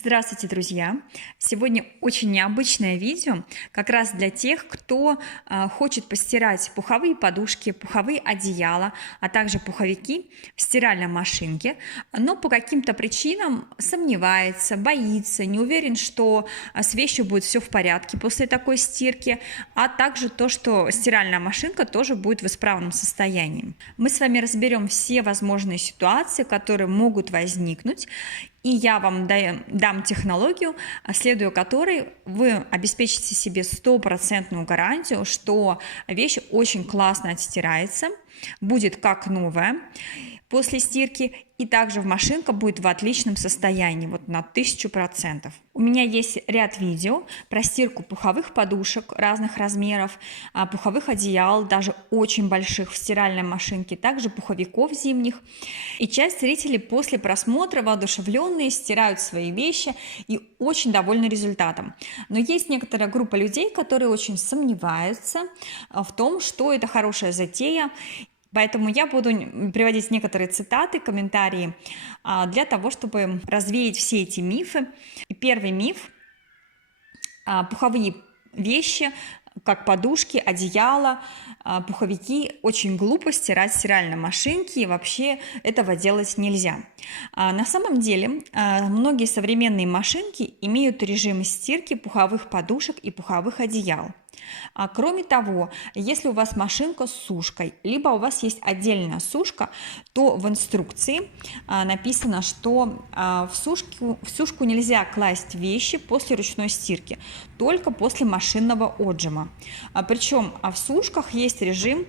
Здравствуйте, друзья! Сегодня очень необычное видео, как раз для тех, кто хочет постирать пуховые подушки, пуховые одеяла, а также пуховики в стиральной машинке, но по каким-то причинам сомневается, боится, не уверен, что с вещью будет все в порядке после такой стирки, а также то, что стиральная машинка тоже будет в исправном состоянии. Мы с вами разберем все возможные ситуации, которые могут возникнуть, и я вам дам технологию, следуя которой вы обеспечите себе стопроцентную гарантию, что вещь очень классно отстирается, будет как новая после стирки, и также машинка будет в отличном состоянии, вот на 1000%. У меня есть ряд видео про стирку пуховых подушек разных размеров, пуховых одеял, даже очень больших в стиральной машинке, также пуховиков зимних. И часть зрителей после просмотра воодушевленные стирают свои вещи и очень довольны результатом. Но есть некоторая группа людей, которые очень сомневаются в том, что это хорошая затея. Поэтому я буду приводить некоторые цитаты, комментарии для того, чтобы развеять все эти мифы. И первый миф: пуховые вещи, как подушки, одеяла, пуховики, очень глупо стирать в стиральной машинке, и вообще этого делать нельзя. На самом деле многие современные машинки имеют режим стирки пуховых подушек и пуховых одеял. Кроме того, если у вас машинка с сушкой, либо у вас есть отдельная сушка, то в инструкции написано, что в сушку нельзя класть вещи после ручной стирки, только после машинного отжима. Причем в сушках есть режим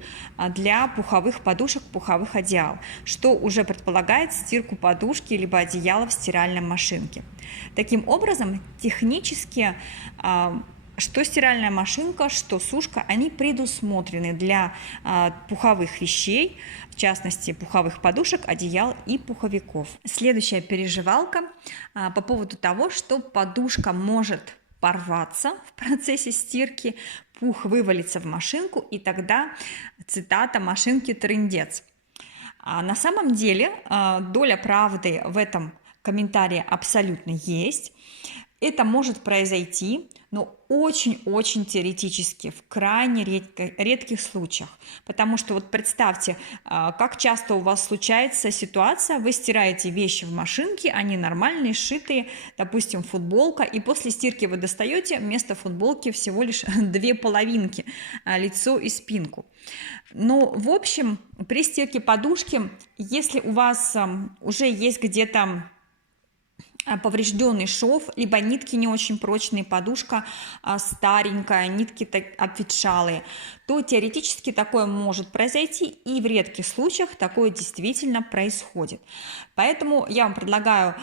для пуховых подушек, пуховых одеял, что уже предполагает стирку подушки либо одеяла в стиральной машинке. Таким образом, технически что стиральная машинка, что сушка, они предусмотрены для пуховых вещей, в частности, пуховых подушек, одеял и пуховиков. Следующая переживалка по поводу того, что подушка может порваться в процессе стирки, пух вывалится в машинку, и тогда, цитата, машинки трындец. На самом деле доля правды в этом комментарии абсолютно есть. Это может произойти, но очень-очень теоретически, в крайне редких случаях. Потому что вот представьте, как часто у вас случается ситуация: вы стираете вещи в машинке, они нормальные, сшитые, допустим, футболка, и после стирки вы достаете вместо футболки всего лишь две половинки, лицо и спинку. Но в общем, при стирке подушки, если у вас уже есть где-то поврежденный шов, либо нитки не очень прочные, подушка старенькая, нитки обветшалые, то теоретически такое может произойти, и в редких случаях такое действительно происходит. Поэтому я вам предлагаю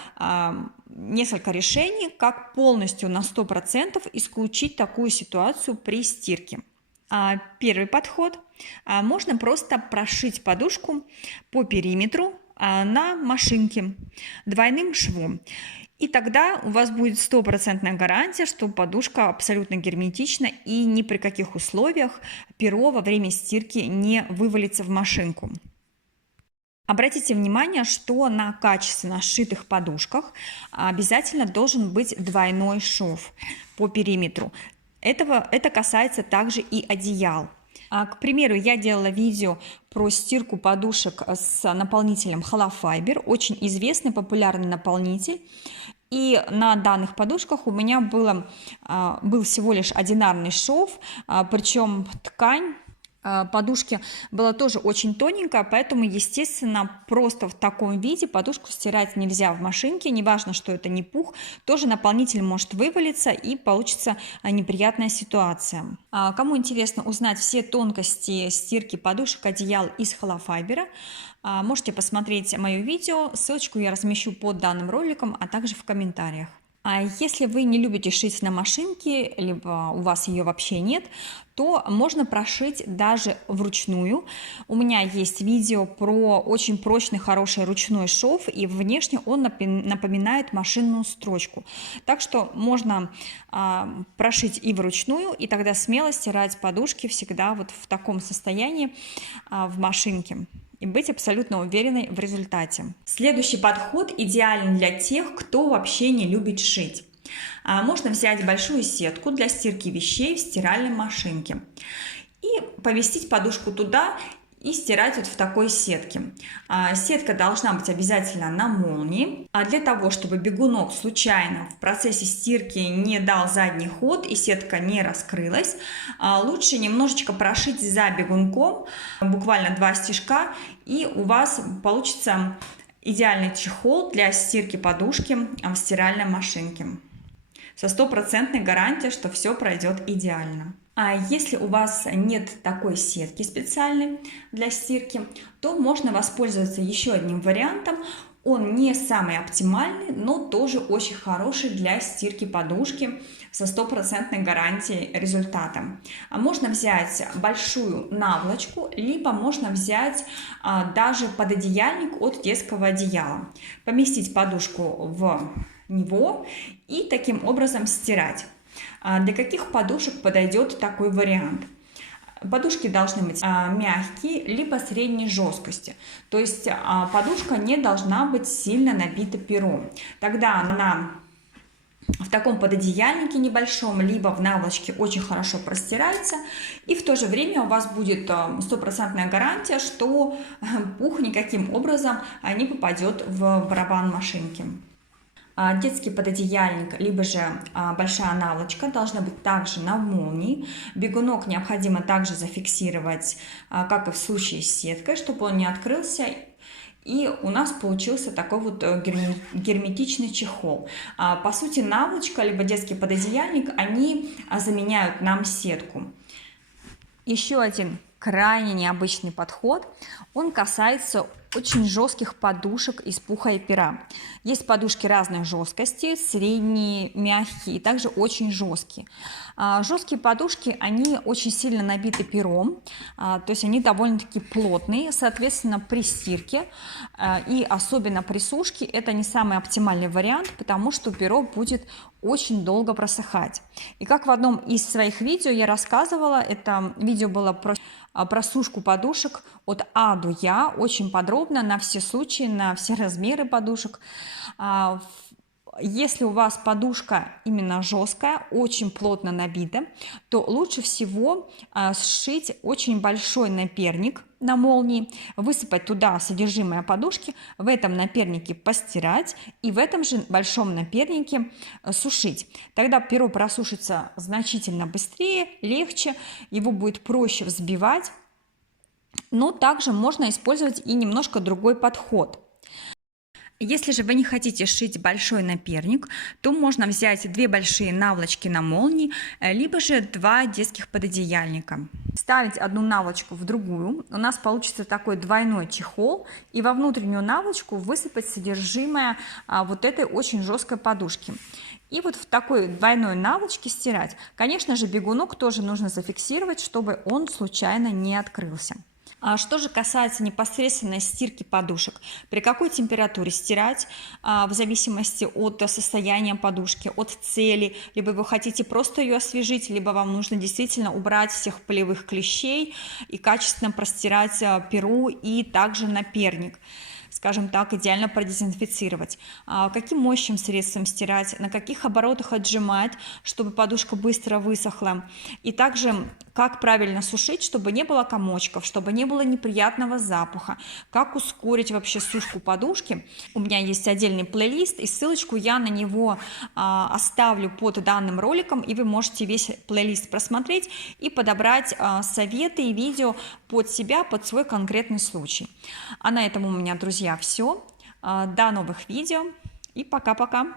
несколько решений, как полностью на 100% исключить такую ситуацию при стирке. Первый подход: можно просто прошить подушку по периметру на машинке двойным швом. И тогда у вас будет стопроцентная гарантия, что подушка абсолютно герметична, и ни при каких условиях перо во время стирки не вывалится в машинку. Обратите внимание, что на качественно сшитых подушках обязательно должен быть двойной шов по периметру. Это касается также и одеял. К примеру, я делала видео про стирку подушек с наполнителем Holofiber, очень известный, популярный наполнитель. И на данных подушках у меня был всего лишь одинарный шов, причем ткань подушки была тоже очень тоненькая, поэтому, естественно, просто в таком виде подушку стирать нельзя в машинке, неважно, что это не пух, тоже наполнитель может вывалиться, и получится неприятная ситуация. Кому интересно узнать все тонкости стирки подушек, одеял из Holofiber, можете посмотреть мое видео, ссылочку я размещу под данным роликом, а также в комментариях. А если вы не любите шить на машинке, либо у вас ее вообще нет, то можно прошить даже вручную. У меня есть видео про очень прочный, хороший ручной шов, и внешне он напоминает машинную строчку. Так что можно прошить и вручную, и тогда смело стирать подушки всегда вот в таком состоянии в машинке. И и быть абсолютно уверенной в результате. Следующий подход идеален для тех, кто вообще не любит шить. Можно взять большую сетку для стирки вещей в стиральной машинке и поместить подушку туда и стирать вот в такой сетке. Сетка должна быть обязательно на молнии. А для того, чтобы бегунок случайно в процессе стирки не дал задний ход и сетка не раскрылась, лучше немножечко прошить за бегунком, буквально 2 стежка, и у вас получится идеальный чехол для стирки подушки в стиральной машинке. Со стопроцентной гарантией, что все пройдет идеально. А если у вас нет такой сетки специальной для стирки, то можно воспользоваться еще одним вариантом. Он не самый оптимальный, но тоже очень хороший для стирки подушки со стопроцентной гарантией результата. Можно взять большую наволочку, либо можно взять даже пододеяльник от детского одеяла, поместить подушку в него и таким образом стирать. Для каких подушек подойдет такой вариант? Подушки должны быть мягкие, либо средней жесткости. То есть подушка не должна быть сильно набита пером. Тогда она в таком пододеяльнике небольшом, либо в наволочке очень хорошо простирается. И в то же время у вас будет стопроцентная гарантия, что пух никаким образом не попадет в барабан машинки. Детский пододеяльник, либо же большая наволочка должна быть также на молнии. Бегунок необходимо также зафиксировать, как и в случае с сеткой, чтобы он не открылся. И у нас получился такой вот герметичный чехол. По сути, наволочка, либо детский пододеяльник, они заменяют нам сетку. Еще один крайне необычный подход, он касается очень жестких подушек из пуха и пера. Есть подушки разной жесткости, средние, мягкие и также очень жесткие. Жесткие подушки, они очень сильно набиты пером, то есть они довольно-таки плотные, соответственно, при стирке и особенно при сушке это не самый оптимальный вариант, потому что перо будет очень долго просыхать. И как в одном из своих видео я рассказывала, это видео было про сушку подушек от А до Я, очень подробно на все случаи, на все размеры подушек. Если у вас подушка именно жесткая, очень плотно набита, то лучше всего сшить очень большой наперник на молнии, высыпать туда содержимое подушки, в этом напернике постирать и в этом же большом напернике сушить. Тогда перо просушится значительно быстрее, легче, его будет проще взбивать, но также можно использовать и немножко другой подход. Если же вы не хотите шить большой наперник, то можно взять 2 большие наволочки на молнии, либо же 2 детских пододеяльника. Ставить одну наволочку в другую, у нас получится такой двойной чехол, и во внутреннюю наволочку высыпать содержимое вот этой очень жесткой подушки. И вот в такой двойной наволочке стирать. Конечно же, бегунок тоже нужно зафиксировать, чтобы он случайно не открылся. Что же касается непосредственной стирки подушек, при какой температуре стирать, в зависимости от состояния подушки, от цели, либо вы хотите просто ее освежить, либо вам нужно действительно убрать всех полевых клещей и качественно простирать перу и также наперник. Скажем так, идеально продезинфицировать. Каким моющим средством стирать, на каких оборотах отжимать, чтобы подушка быстро высохла. И также, как правильно сушить, чтобы не было комочков, чтобы не было неприятного запаха, как ускорить вообще сушку подушки. У меня есть отдельный плейлист, и ссылочку я на него оставлю под данным роликом, и вы можете весь плейлист просмотреть и подобрать советы и видео под себя, под свой конкретный случай. А на этом у меня, друзья, все. До новых видео и пока-пока.